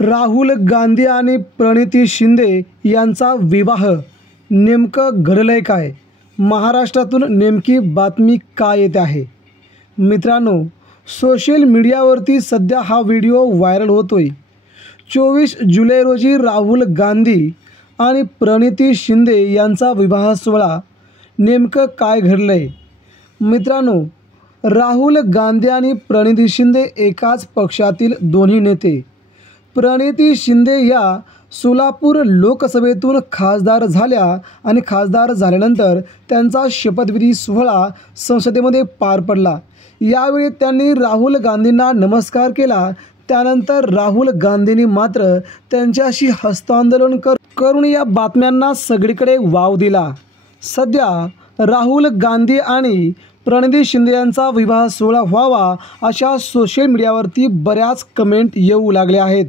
राहुल गांधी आणि प्रणिती शिंदे यांचा विवाह नेमकं घडलंय काय? महाराष्ट्रातून नेमकी बातमी काय येते आहे? मित्रांनो, सोशल मीडियावरती सध्या हा व्हिडिओ व्हायरल होतोय। 24 जुलै रोजी राहुल गांधी आणि प्रणिती शिंदे यांचा विवाह सोहळा नेमकं काय घडलंय? मित्रांनो, राहुल गांधी आणि प्रणिती शिंदे एकाच पक्षातील दोन्ही नेते। प्रणिती शिंदे या सोलापूर लोकसभेतून खासदार झाल्या आणि खासदार झाल्यानंतर त्यांचा शपथविधी सोहळा संसदेमध्ये पार पडला। यावेळी त्यांनी राहुल गांधींना नमस्कार केला। त्यानंतर राहुल गांधींनी मात्र त्यांच्याशी हस्तांदोलन करून या बातम्यांना सगळीकडे वाव दिला। सध्या राहुल गांधी आणि प्रणिती शिंदे यांचा विवाह सोहळा व्हावा अशा सोशल मीडियावरती बऱ्याच कमेंट येऊ लागल्या आहेत।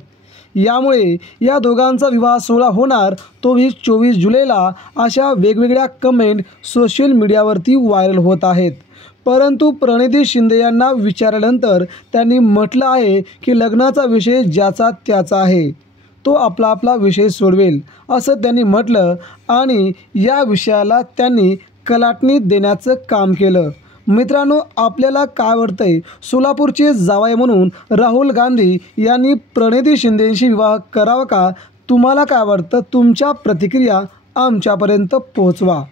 यामुळे या दोघांचा विवाह सोहळा होणार तो 24 जुलैला अशा वेगवेगळ्या कमेंट सोशल मीडियावरती व्हायरल होत आहेत। परंतु प्रणिती शिंदे यांना विचारल्यानंतर त्यांनी म्हटलं आहे की लग्नाचा विषय ज्याचा त्याचा आहे, तो आपला विषय सोडवेल असं त्यांनी म्हटलं आणि या विषयाला त्यांनी कलाटणी देण्याचं काम केलं। मित्रांनो, आपल्याला काय वाटतंय? सोलापूरचे जावई म्हणून राहुल गांधी यांनी प्रणिती शिंदेशी विवाह करावा का? तुम्हाला काय वाटतं? तुमच्या प्रतिक्रिया आमच्यापर्यंत पोहोचवा।